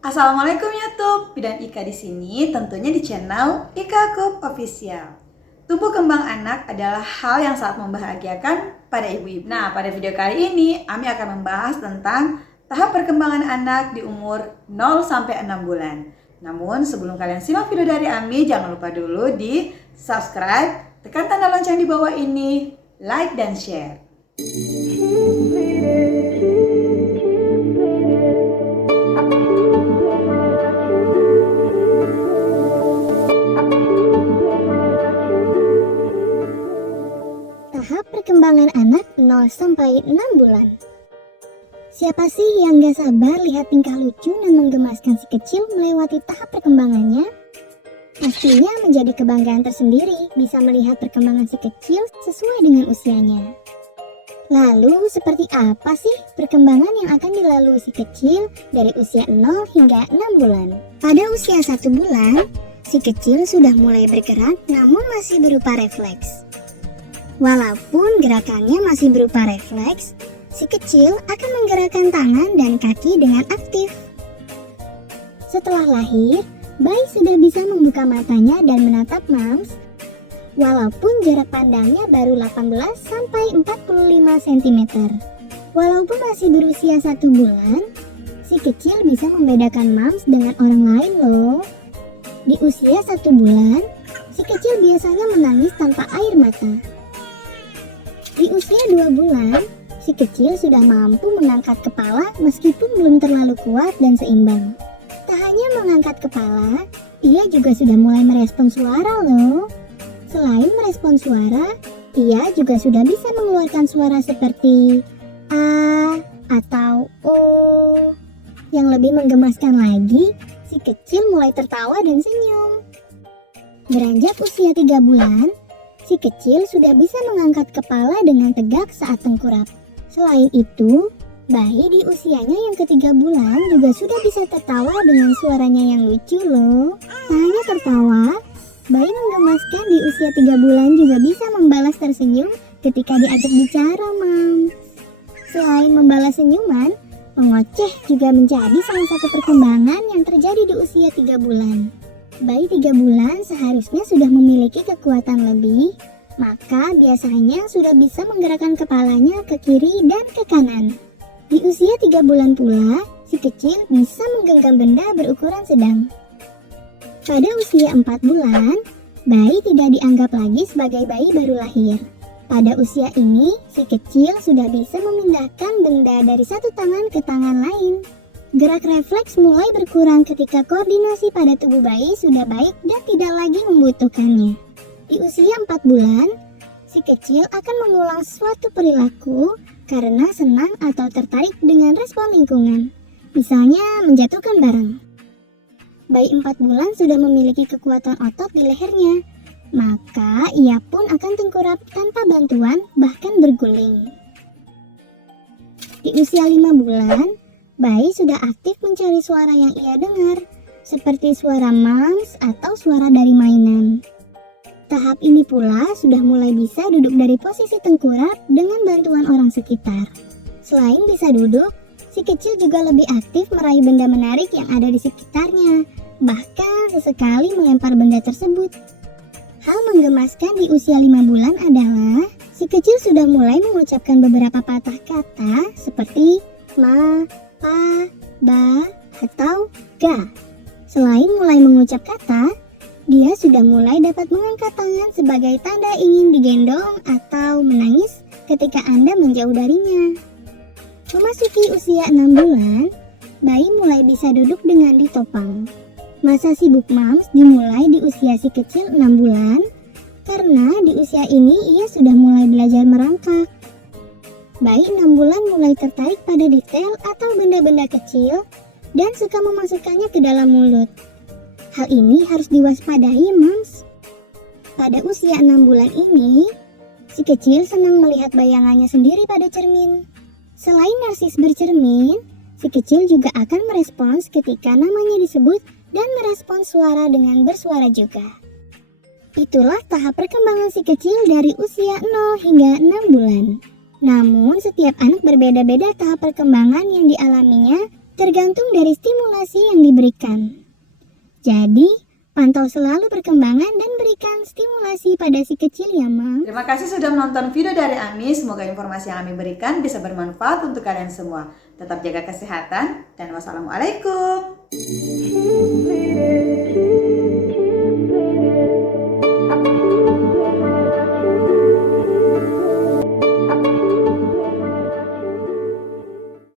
Assalamualaikum YouTube, Bidan Ika di sini, tentunya di channel Ika Cup Official. Tumbuh kembang anak adalah hal yang sangat membahagiakan pada ibu-ibu. Nah, pada video kali ini, Ami akan membahas tentang tahap perkembangan anak di umur 0 sampai 6 bulan. Namun, sebelum kalian simak video dari Ami, jangan lupa dulu di subscribe, tekan tanda lonceng di bawah ini, like dan share. Tahap perkembangan anak 0 sampai 6 bulan. Siapa sih yang gak sabar lihat tingkah lucu dan menggemaskan si kecil melewati tahap perkembangannya? Pastinya menjadi kebanggaan tersendiri bisa melihat perkembangan si kecil sesuai dengan usianya. Lalu seperti apa sih perkembangan yang akan dilalui si kecil dari usia 0 hingga 6 bulan? Pada usia 1 bulan, si kecil sudah mulai bergerak namun masih berupa refleks. Walaupun gerakannya masih berupa refleks, si kecil akan menggerakkan tangan dan kaki dengan aktif. Setelah lahir, bayi sudah bisa membuka matanya dan menatap mams, walaupun jarak pandangnya baru 18 sampai 45 cm. Walaupun masih berusia 1 bulan, si kecil bisa membedakan mams dengan orang lain loh. Di usia 1 bulan, si kecil biasanya menangis tanpa air mata. Di usia 2 bulan, si kecil sudah mampu mengangkat kepala meskipun belum terlalu kuat dan seimbang. Tak hanya mengangkat kepala, ia juga sudah mulai merespon suara loh. Selain merespon suara, ia juga sudah bisa mengeluarkan suara seperti A atau O. Yang lebih menggemaskan lagi, si kecil mulai tertawa dan senyum. Beranjak usia 3 bulan, si kecil sudah bisa mengangkat kepala dengan tegak saat tengkurap. Selain itu, bayi di usianya yang ketiga bulan juga sudah bisa tertawa dengan suaranya yang lucu loh. Tak hanya tertawa, bayi menggemaskan di usia 3 bulan juga bisa membalas tersenyum ketika diajak bicara, Mams. Selain membalas senyuman, mengoceh juga menjadi salah satu perkembangan yang terjadi di usia 3 bulan. Bayi 3 bulan seharusnya sudah memiliki kekuatan lebih, maka biasanya sudah bisa menggerakkan kepalanya ke kiri dan ke kanan. Di usia 3 bulan pula, si kecil bisa menggenggam benda berukuran sedang. Pada usia 4 bulan, bayi tidak dianggap lagi sebagai bayi baru lahir. Pada usia ini, si kecil sudah bisa memindahkan benda dari satu tangan ke tangan lain. Gerak refleks mulai berkurang ketika koordinasi pada tubuh bayi sudah baik dan tidak lagi membutuhkannya. Di usia 4 bulan, si kecil akan mengulang suatu perilaku karena senang atau tertarik dengan respon lingkungan. Misalnya menjatuhkan barang. Bayi 4 bulan sudah memiliki kekuatan otot di lehernya, maka ia pun akan tengkurap tanpa bantuan bahkan berguling. Di usia 5 bulan, bayi sudah aktif mencari suara yang ia dengar, seperti suara mams atau suara dari mainan. Tahap ini pula sudah mulai bisa duduk dari posisi tengkurap dengan bantuan orang sekitar. Selain bisa duduk, si kecil juga lebih aktif meraih benda menarik yang ada di sekitarnya, bahkan sesekali melempar benda tersebut. Hal menggemaskan di usia 5 bulan adalah si kecil sudah mulai mengucapkan beberapa patah kata seperti ma, pa, ba, atau ga. Selain mulai mengucap kata, dia sudah mulai dapat mengangkat tangan sebagai tanda ingin digendong atau menangis ketika Anda menjauh darinya. Memasuki usia 6 bulan, bayi mulai bisa duduk dengan ditopang. Masa sibuk mams dimulai di usia si kecil 6 bulan, karena di usia ini ia sudah mulai belajar merangkak. Bayi 6 bulan mulai tertarik pada detail atau benda-benda kecil dan suka memasukkannya ke dalam mulut. Hal ini harus diwaspadai, Mams. Pada usia 6 bulan ini, si kecil senang melihat bayangannya sendiri pada cermin. Selain narsis bercermin, si kecil juga akan merespons ketika namanya disebut dan merespons suara dengan bersuara juga. Itulah tahap perkembangan si kecil dari usia 0 hingga 6 bulan. Namun, setiap anak berbeda-beda tahap perkembangan yang dialaminya tergantung dari stimulasi yang diberikan. Jadi, pantau selalu perkembangan dan berikan stimulasi pada si kecil ya, Mam. Terima kasih sudah menonton video dari Ami. Semoga informasi yang Ami berikan bisa bermanfaat untuk kalian semua. Tetap jaga kesehatan dan wassalamualaikum.